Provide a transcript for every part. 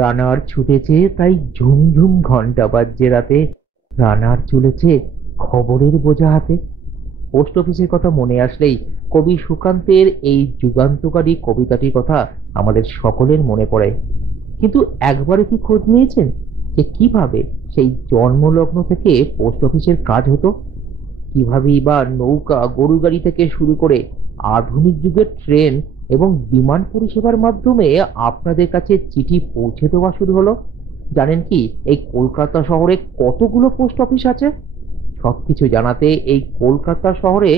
রানার ছুটেছে তাই ঝুমঝুম ঘন্টা বাজছে রাতে। রানার চলেছে খবরের বোঝা হাতে। পোস্ট অফিসের কথা মনে আসলেই কবি সুকান্তের এই যুগান্তকারী কবিতাটির কথা আমাদের সকলের মনে পড়ে। কিন্তু একবারে কি খোঁজ নিয়েছেন যে কিভাবে সেই জন্মলগ্ন থেকে পোস্ট অফিসের কাজ হতো? কিভাবেই বা নৌকা, গরু গাড়ি থেকে শুরু করে আধুনিক যুগের ট্রেন এবং বিমান পরিষেবার মাধ্যমে আপনাদের কাছে চিঠি পৌঁছে দেওয়া শুরু হলো? জানেন কি এই কলকাতা শহরে কতগুলো পোস্ট অফিস আছে? সবকিছু জানাতে এই কলকাতা শহরে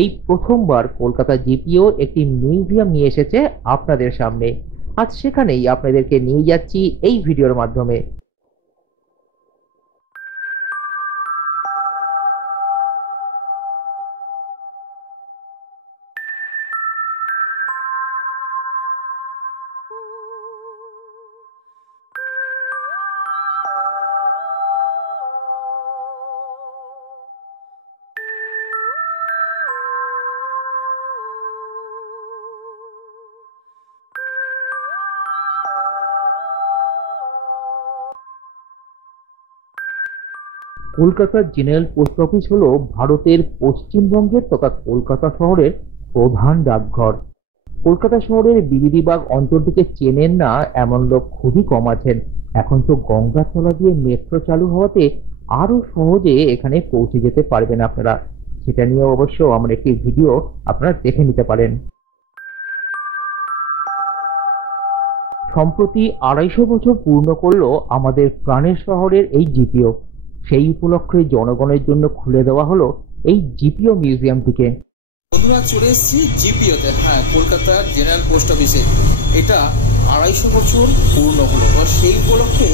এই প্রথমবার কলকাতা জিপিও একটি মিউজিয়াম নিয়ে এসেছে আপনাদের সামনে। আজ সেখানেই আপনাদেরকে নিয়ে যাচ্ছি এই ভিডিওর মাধ্যমে। কলকাতা জেনারেল পোস্ট অফিস হলো ভারতের পশ্চিমবঙ্গের তথা কলকাতা শহরের প্রধান ডাকঘর। কলকাতা শহরের বিবিধিবাগ অঞ্চলটিকে চেনেন না এমন লোক খুবই কম আছেন। এখন তো গঙ্গাতলা দিয়ে মেট্রো চালু হওয়াতে আরো সহজে এখানে পৌঁছে যেতে পারবেন আপনারা। সেটা নিয়ে অবশ্য আমার একটি ভিডিও আপনারা দেখে নিতে পারেন। সম্প্রতি ২৫০ বছর পূর্ণ করলো আমাদের প্রাণের শহরের এই জিপিও। সেই উপলক্ষে জনগণের জন্য খুলে দেওয়া হলো এই জিপিও মিউজিয়ামটিকে। বন্ধুরা, চলে এসেছি জিপিওতে, কলকাতার জেনারেল পোস্ট অফিসে। এটা ২৫০ বছর পূর্ণ হলো, আর সেই উপলক্ষে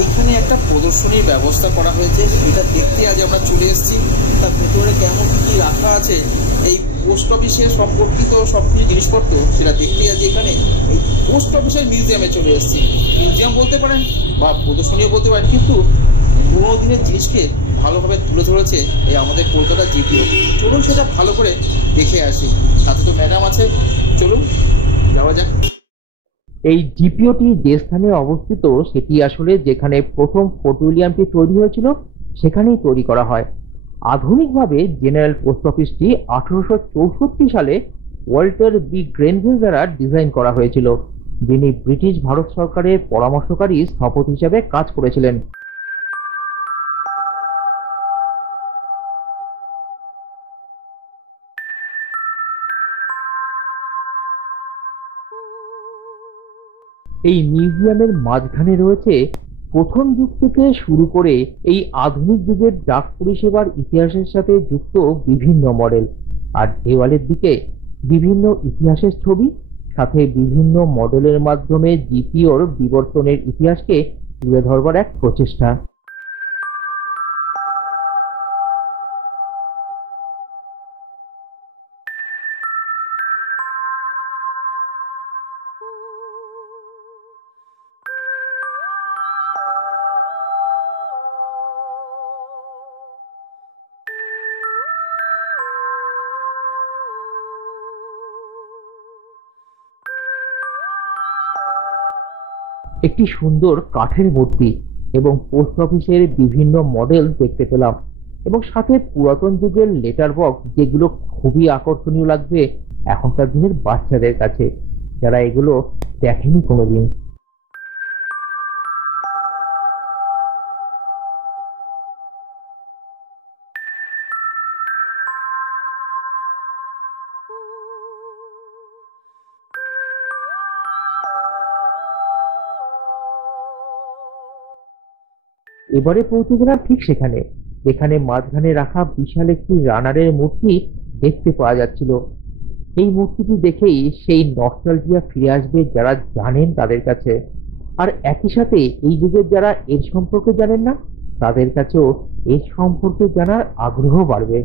এইখানে একটা প্রদর্শনীর ব্যবস্থা করা হয়েছে। এটা দেখতে আজ আমরা চলে এসেছি। তার ভিতরে কেমন কী রাখা আছে এই পোস্ট অফিসের সম্পর্কিত সব কিছু জিনিসপত্র, সেটা দেখতে আজ এখানে এই পোস্ট অফিসের মিউজিয়ামে চলে এসেছি। মিউজিয়াম বলতে পারেন বা প্রদর্শনীও বলতে পারেন, কিন্তু পুরোনো দিনের জিনিসকে ভালোভাবে তুলে ধরেছে এই আমাদের কলকাতা জিপিও। চলুন সেটা ভালো করে দেখে আসি। তাতে তো ম্যাডাম আছে, চলুন যাওয়া যাক। এই জিপিওটি যে স্থানে অবস্থিত সেটি আসলে যেখানে প্রথম পেট্রোলিয়ামটি তৈরি হয়েছিল সেখানেই তৈরি করা হয়। আধুনিকভাবে জেনারেল পোস্ট অফিসটি 1864 সালে ওয়াল্টার বি গ্রেনভিল দ্বারা ডিজাইন করা হয়েছিল, যিনি ব্রিটিশ ভারত সরকারের পরামর্শকারী স্থপতি হিসেবে কাজ করেছিলেন। এই মিউজিয়ামের মাঝখানে রয়েছে প্রথম যুগ থেকে শুরু করে এই আধুনিক যুগের ডাক পরিষেবার ইতিহাসের সাথে যুক্ত বিভিন্ন মডেল, আর দেওয়ালের দিকে বিভিন্ন ইতিহাসের ছবি, সাথে বিভিন্ন মডেলের মাধ্যমে জিপিওর বিবর্তনের ইতিহাসকে তুলে ধরবার এক প্রচেষ্টা। একটি সুন্দর কাঠের মূর্তি এবং পোস্ট অফিসের বিভিন্ন মডেল দেখতে পেলাম, এবং সাথে পুরাতন যুগের লেটার বক্স, যেগুলো খুবই আকর্ষণীয় লাগবে এখনকার দিনের বাচ্চাদের কাছে, যারা এগুলো দেখেনি কোনোদিন। এবারে পৌঁছে গেলাম ঠিক সেখানে, যেখানে মাঝখানে রাখা বিশাল একটি রানারের মূর্তি দেখতে পাওয়া যাচ্ছিল। এই মূর্তিটি দেখেই সেই নস্টালজিয়া ফিরে আসবে যারা জানেন তাদের কাছে, আর একই সাথে এই যুগের যারা এর সম্পর্কে জানেন না তাদের কাছেও এর সম্পর্কে জানার আগ্রহ বাড়বে।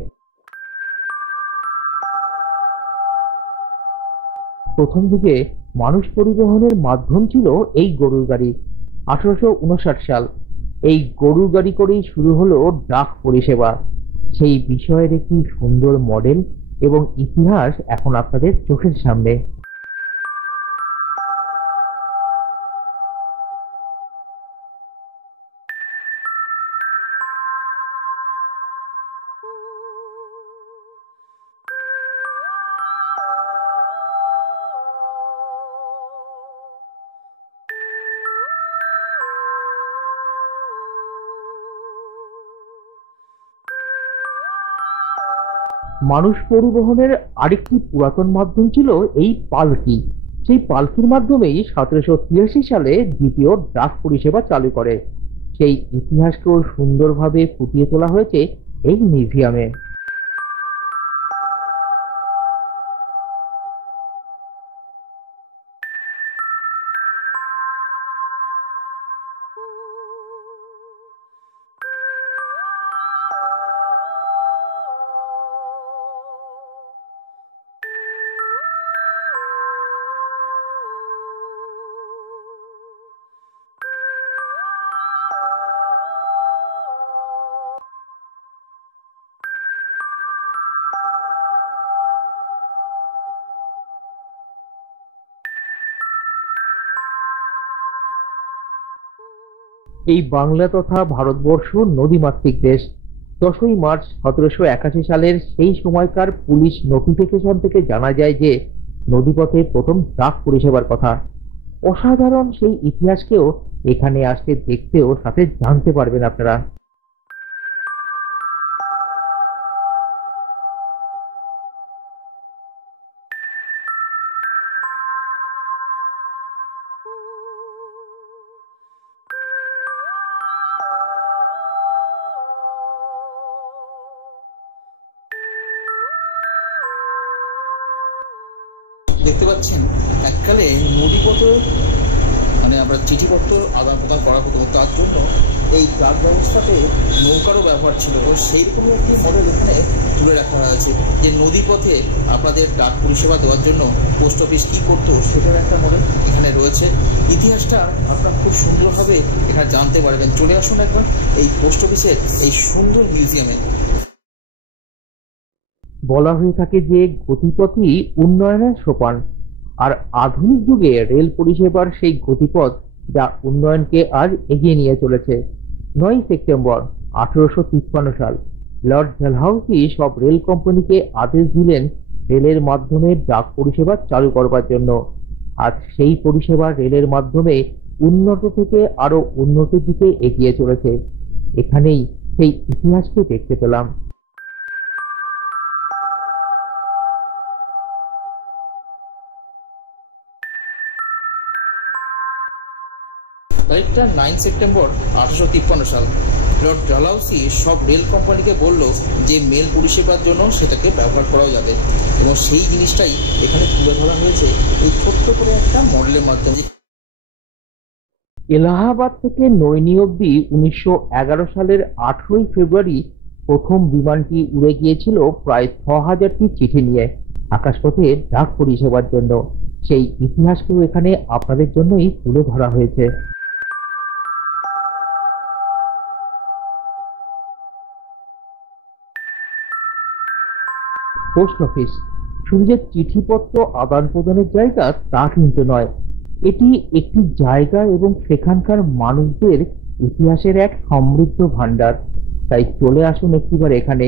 প্রথম দিকে মানুষ পরিবহনের মাধ্যম ছিল এই গরুর গাড়ি। 1859 সাল এই গরুর গাড়ি করেই শুরু হলো ডাক পরিষেবা। সেই বিষয়ের একটি সুন্দর মডেল এবং ইতিহাস এখন আপনাদের চোখের সামনে। মানুষ পরিবহনের আরেকটি পুরাতন মাধ্যম ছিল এই পালকি। সেই পালকির মাধ্যমেই 1783 সালে জিপিও ডাক পরিষেবা চালু করে। সেই ইতিহাসকেও সুন্দরভাবে ফুটিয়ে তোলা হয়েছে এই মিউজিয়ামে। এই বাংলা তথা ভারতবর্ষ নদীমাতৃক দেশ। 10ই মার্চ 1781 সালের সেই সময়কার পুলিশ নোটিফিকেশন থেকে জানা যায় যে নদীপথে প্রথম ডাক পরিষেবার কথা। অসাধারণ সেই ইতিহাসকেও এখানে আসতে দেখতেও সাথে জানতে পারবেন আপনারা। দেখতে পাচ্ছেন এককালে নদীপথে আমরা চিঠিপত্র আদান প্রদান করা হতো, তার জন্য এই ডাক ব্যবস্থাতে নৌকারও ব্যবহার ছিল। তো সেই রকমই একটি মডেল এখানে তুলে রাখা হয়েছে যে নদীপথে আপনাদের ডাক পরিষেবা দেওয়ার জন্য পোস্ট অফিস কী করতো সেটার একটা মডেল এখানে রয়েছে। ইতিহাসটা আপনারা খুব সুন্দরভাবে এখানে জানতে পারবেন। চলে আসুন একবার এই পোস্ট অফিসের এই সুন্দর মিউজিয়ামে। বলা হয়ে থাকে যে গতিপথই উন্নয়নের সোপান, আর আধুনিক যুগে রেল পরিষেবার সেই গতিপথ যা উন্নয়নকে আজ এগিয়ে নিয়ে চলেছে। 9 সেপ্টেম্বর 1853 সাল লর্ড ডেলহাউসি সব রেল কোম্পানিকে আদেশ দিলেন রেলের মাধ্যমে ডাক পরিষেবা চালু করবার জন্য। আজ সেই পরিষেবা রেলের মাধ্যমে উন্নত থেকে আরো উন্নতির দিকে এগিয়ে চলেছে। এখানেই সেই ইতিহাসকে দেখতে পেলাম। তারিখটা 9 সেপ্টেম্বর 1853 সাল। লর্ড ডালহাউসি সব রেল কোম্পানিকে বলল যে মেল পরিষেবার জন্য সেটাকে ব্যবহার করাও যাবে, এবং সেই জিনিসটাই এখানে তুলে ধরা হয়েছে এই ছোট্ট করে একটা মডেলের মাধ্যমে। এলাহাবাদ থেকে নৈনি অব্দি 1911 সালের 18ই ফেব্রুয়ারি প্রথম বিমানটি উড়ে গিয়েছিল প্রায় 6000টি চিঠি নিয়ে আকাশপথে ডাক পরিষেবার জন্য। সেই ইতিহাসকেও এখানে আপনাদের জন্যই তুলে ধরা হয়েছে। পোস্ট অফিস শুধু যে চিঠিপত্র আদান প্রদানের জায়গা তা কিন্তু নয়, এটি একটি জায়গা এবং সেখানকার মানুষদের ইতিহাসের এক সমৃদ্ধ ভান্ডার। তাই চলে আসুন একটিবার এখানে,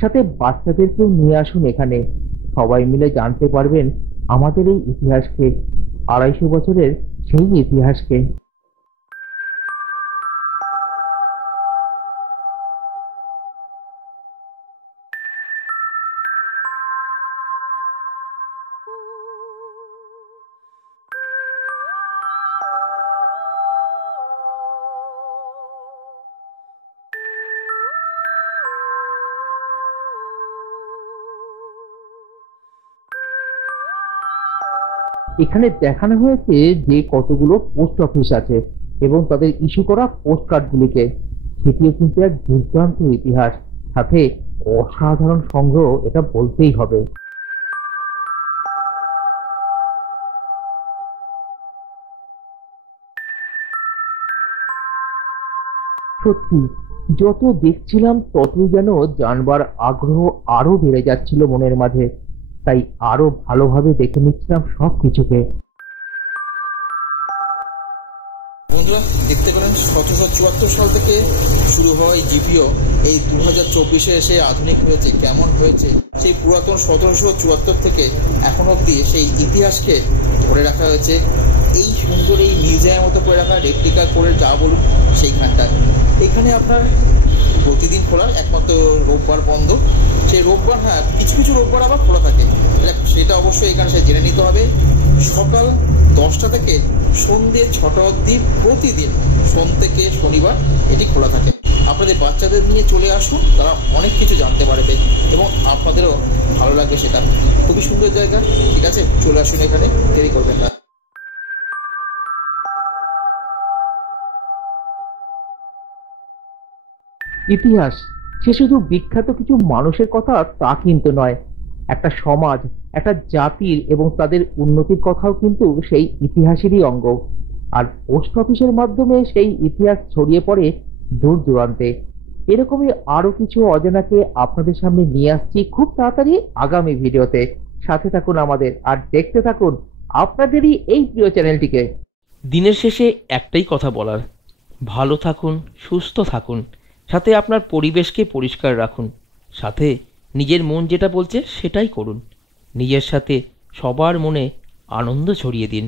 সাথে বাচ্চাদেরকেও নিয়ে আসুন এখানে। সবাই মিলে জানতে পারবেন আমাদের এই ইতিহাসকে, 250 বছরের সেই ইতিহাসকে। এখানে দেখানো হয়েছে যে কতগুলো পোস্ট অফিস আছে এবং তাদের ইস্যু করা পোস্ট কার্ডগুলিকে। সেটিও কিন্তু এক দুর্দান্ত ইতিহাস, সাথে অসাধারণ সংগ্রহ, এটা বলতেই হবে। সত্যি যত দেখছিলাম ততই যেন জানবার আগ্রহ আরো বেড়ে যাচ্ছিল মনের মাঝে। তাই আরো ভালোভাবে দেখে নিচ্ছিলাম সবকিছুকে। বন্ধুরা দেখতে পেলেন 1774 সাল থেকে শুরু হওয়া এই জিপিও এই 2024-এ এসে আধুনিক হয়েছে, কেমন হয়েছে। সেই পুরাতন 1774 থেকে এখন অব্দি সেই ইতিহাসকে ধরে রাখা হয়েছে এই সুন্দর এই মিউজিয়ামের মতো করে রাখা, রেপ্লিকা করে যা বলুন সেইখানটা। এখানে আপনার প্রতিদিন খোলা, একমাত্র রোববার বন্ধ। সেই রোববার, হ্যাঁ কিছু কিছু রোববার আবার খোলা থাকে, সেটা অবশ্যই এখানে সে জেনে নিতে হবে। সকাল 10টা থেকে সন্ধ্যে 6টা অবধি প্রতিদিন, সোম থেকে শনিবার এটি খোলা থাকে। আপনাদের বাচ্চাদের নিয়ে চলে আসুন, তারা অনেক কিছু জানতে পারবে এবং আপনাদেরও ভালো লাগবে। সেটা খুবই সুন্দর জায়গা। ঠিক আছে, চলে আসুন এখানে, দেরি করবেন না। ইতিহাস সে শুধু বিখ্যাত কিছু মানুষের কথা তা কিন্তু নয়, একটা সমাজ, একটা জাতির এবং তাদের উন্নতির কথাও কিন্তু সেই ইতিহাসেরই অঙ্গ। আর পোস্ট অফিসের মাধ্যমে সেই ইতিহাস ছড়িয়ে পড়ে দূর দূরান্তে। এরকমই আরো কিছু অজানাকে আপনাদের সামনে নিয়ে আসছি খুব তাড়াতাড়ি আগামী ভিডিওতে। সাথে থাকুন আমাদের, আর দেখতে থাকুন আপনাদেরই এই প্রিয় চ্যানেলটিকে। দিনের শেষে একটাই কথা বলার, ভালো থাকুন, সুস্থ থাকুন, সাথে আপনার পরিবেশকে পরিষ্কার রাখুন, সাথে নিজের মন যেটা বলছে সেটাই করুন, নিজের সাথে সবার মনে আনন্দ ছড়িয়ে দিন।